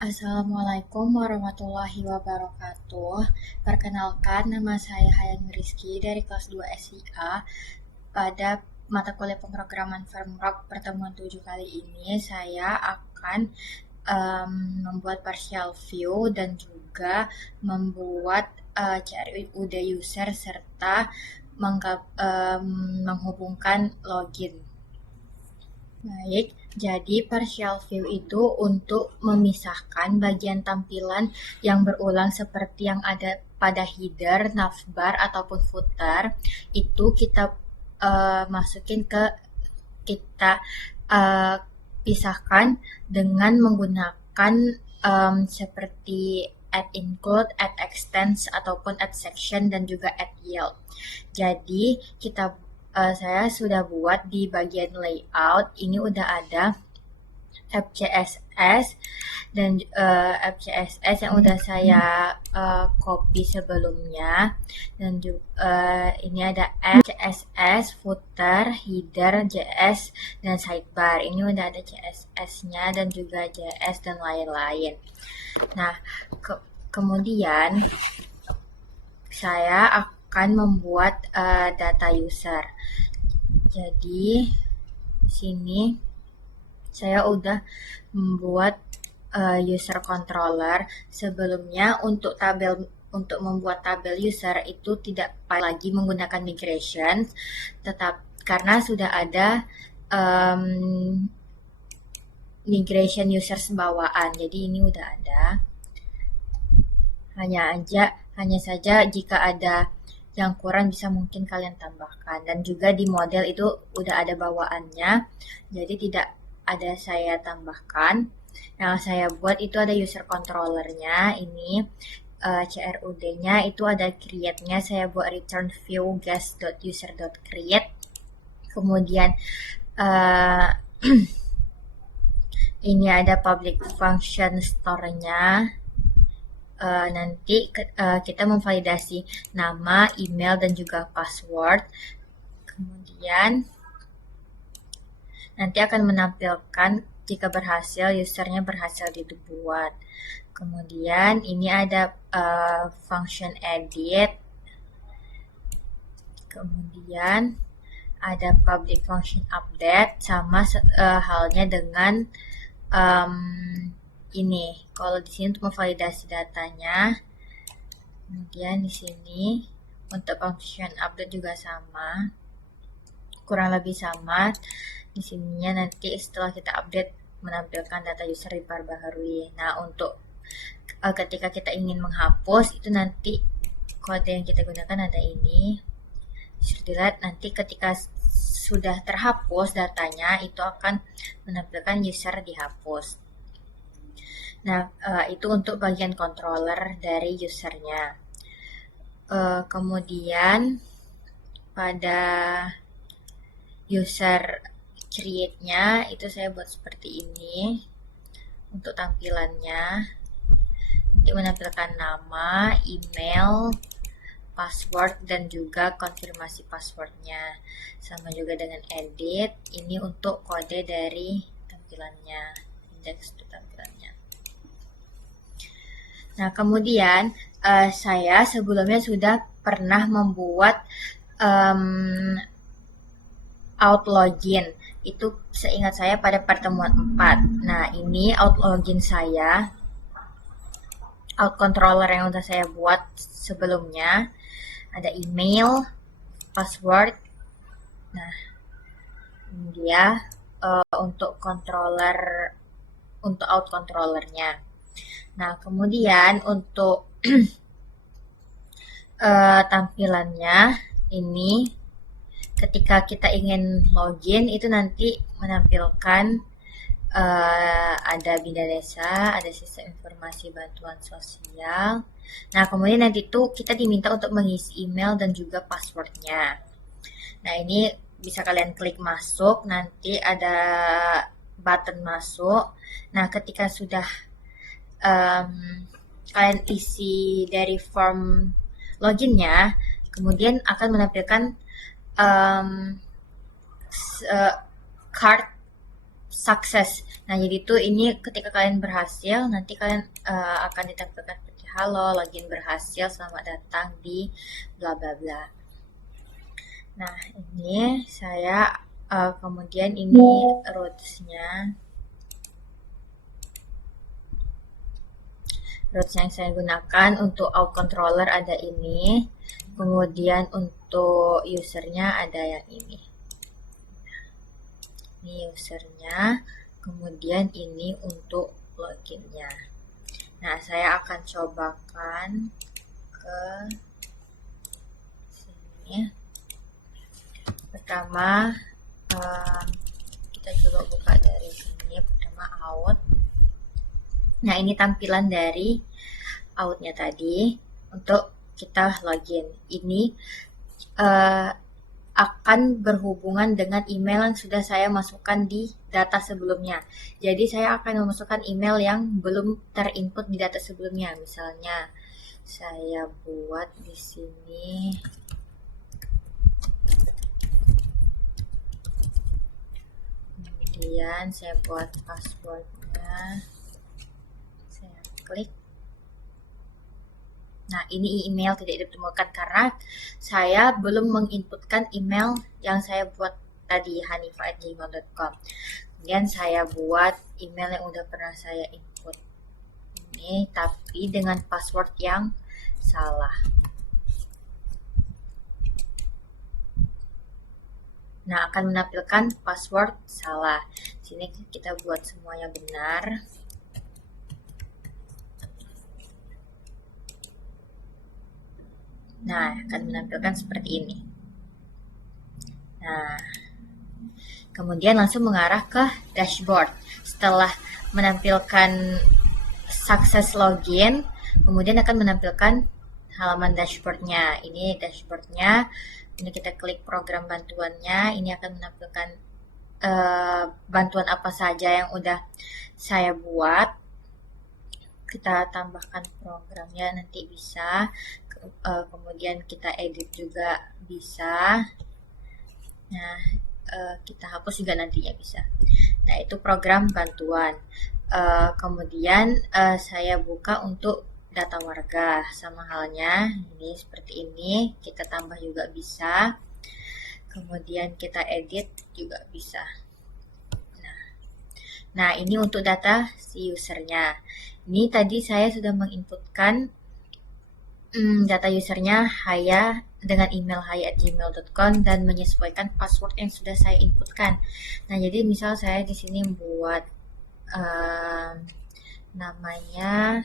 Assalamualaikum warahmatullahi wabarakatuh. Perkenalkan, nama saya Hayani Rizky dari kelas 2 SIA. Pada mata kuliah pemrograman Firmrock pertemuan 7 kali ini, saya akan membuat partial view dan juga membuat CRUD user serta menghubungkan login. Baik, jadi partial view itu untuk memisahkan bagian tampilan yang berulang seperti yang ada pada header, navbar, ataupun footer. Itu kita masukin ke kita pisahkan dengan menggunakan seperti add include, add extends, ataupun add section, dan juga add yield. Jadi saya sudah buat di bagian layout, ini udah ada FCSS dan FCSS yang udah saya copy sebelumnya, dan juga ini ada CSS, footer, header, JS, dan sidebar. Ini udah ada CSS-nya dan juga JS dan lain-lain. Nah, kemudian saya akan membuat data user. Jadi di sini saya udah membuat user controller. Sebelumnya untuk membuat tabel user itu tidak lagi menggunakan migration, tetap karena sudah ada migration users bawaan. Jadi ini udah ada. Hanya saja jika ada yang kurang bisa mungkin kalian tambahkan, dan juga di model itu udah ada bawaannya, jadi tidak ada saya tambahkan. Yang saya buat itu ada user controllernya, ini CRUD-nya itu ada create-nya, saya buat return view guest.user.create. Kemudian ini ada public function store-nya. Nanti kita memvalidasi nama, email, dan juga password. Kemudian nanti akan menampilkan jika berhasil, usernya berhasil dibuat. Kemudian ini ada function edit. Kemudian ada public function update, sama halnya dengan ini. Kalau di sini untuk memvalidasi datanya. Kemudian di sini untuk function update juga sama, kurang lebih sama. Di sininya nanti setelah kita update menampilkan data user diperbaharui. Nah, untuk ketika kita ingin menghapus itu nanti kode yang kita gunakan ada ini. Dilihat nanti ketika sudah terhapus datanya itu akan menampilkan user dihapus. Nah, itu untuk bagian controller dari usernya. Kemudian pada user create-nya itu saya buat seperti ini untuk tampilannya. Nanti menampilkan nama, email, password, dan juga konfirmasi passwordnya. Sama juga dengan edit, ini untuk kode dari tampilannya, indeks untuk tampilannya. Nah, kemudian saya sebelumnya sudah pernah membuat out login. Itu seingat saya pada pertemuan 4. Nah, ini out login saya, out controller yang sudah saya buat sebelumnya. Ada email, password. Nah, ini dia untuk controller, untuk out controllernya. Nah, kemudian untuk tampilannya ini ketika kita ingin login itu nanti menampilkan ada Bina Desa, ada sistem informasi bantuan sosial. Nah, kemudian nanti itu kita diminta untuk mengisi email dan juga passwordnya. Nah, ini bisa kalian klik masuk, nanti ada button masuk. Nah, ketika sudah kalian isi dari form loginnya, kemudian akan menampilkan card sukses. Nah, jadi tuh ini ketika kalian berhasil, nanti kalian akan ditampilkan seperti halo, login berhasil, selamat datang di bla bla bla. Nah, ini saya kemudian ini roots-nya. Roots yang saya gunakan untuk out controller ada ini, kemudian untuk usernya ada yang ini usernya, kemudian ini untuk loginnya. Nah, saya akan cobakan ke sini. Pertama kita coba buka dari sini, pertama out. Nah, ini tampilan dari outnya tadi untuk kita login. Ini akan berhubungan dengan email yang sudah saya masukkan di data sebelumnya. Jadi saya akan memasukkan email yang belum terinput di data sebelumnya. Misalnya saya buat di sini kemudian saya buat passwordnya, saya klik. Nah, ini email tidak ditemukan karena saya belum menginputkan email yang saya buat tadi, hanifa@gmail.com. Kemudian saya buat email yang udah pernah saya input ini, tapi dengan password yang salah. Nah, akan menampilkan password salah. Sini kita buat semuanya benar. Nah, akan menampilkan seperti ini. Nah, kemudian langsung mengarah ke dashboard. Setelah menampilkan sukses login, kemudian akan menampilkan halaman dashboardnya. Ini dashboardnya. Ini kita klik program bantuannya. Ini akan menampilkan bantuan apa saja yang udah saya buat. Kita tambahkan programnya nanti bisa. Kemudian kita edit juga bisa. Nah, kita hapus juga nantinya bisa. Nah, itu program bantuan. Kemudian saya buka untuk data warga, sama halnya ini seperti ini, kita tambah juga bisa. Kemudian kita edit juga bisa. Nah, ini untuk data si usernya. Ini tadi saya sudah menginputkan data usernya Haya dengan email haya@gmail.com dan menyesuaikan password yang sudah saya inputkan. Nah, jadi misal saya di sini buat namanya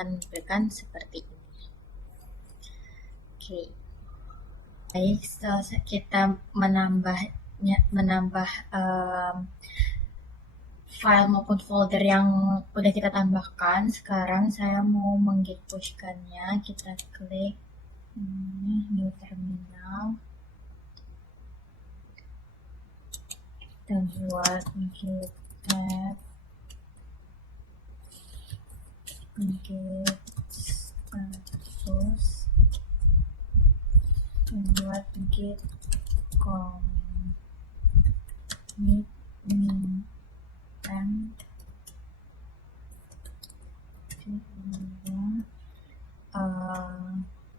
akan memberikan seperti ini. Oke. Baik, setelah kita menambah file maupun folder yang udah kita tambahkan, sekarang saya mau meng-git push-kannya. Kita klik new terminal, kita buat git add, git status, buat git commit dan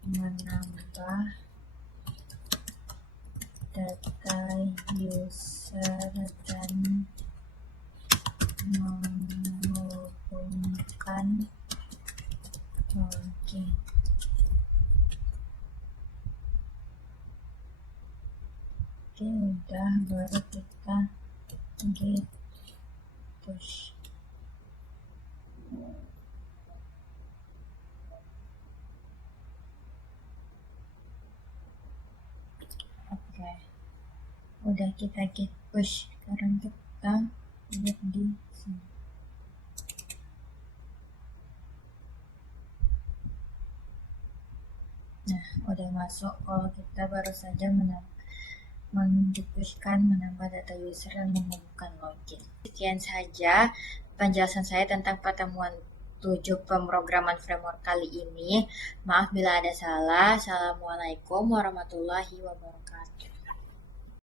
menambah data user dan menghubungkan login. Oke, udah, baru kita git push. Oke, udah kita git push. Sekarang kita lihat di sini. udah masuk kalau kita baru saja mendiskusikan menambah data user dan mengumumkan login. Sekian saja penjelasan saya tentang pertemuan 7 pemrograman framework kali ini. Maaf bila ada salah. Assalamualaikum warahmatullahi wabarakatuh.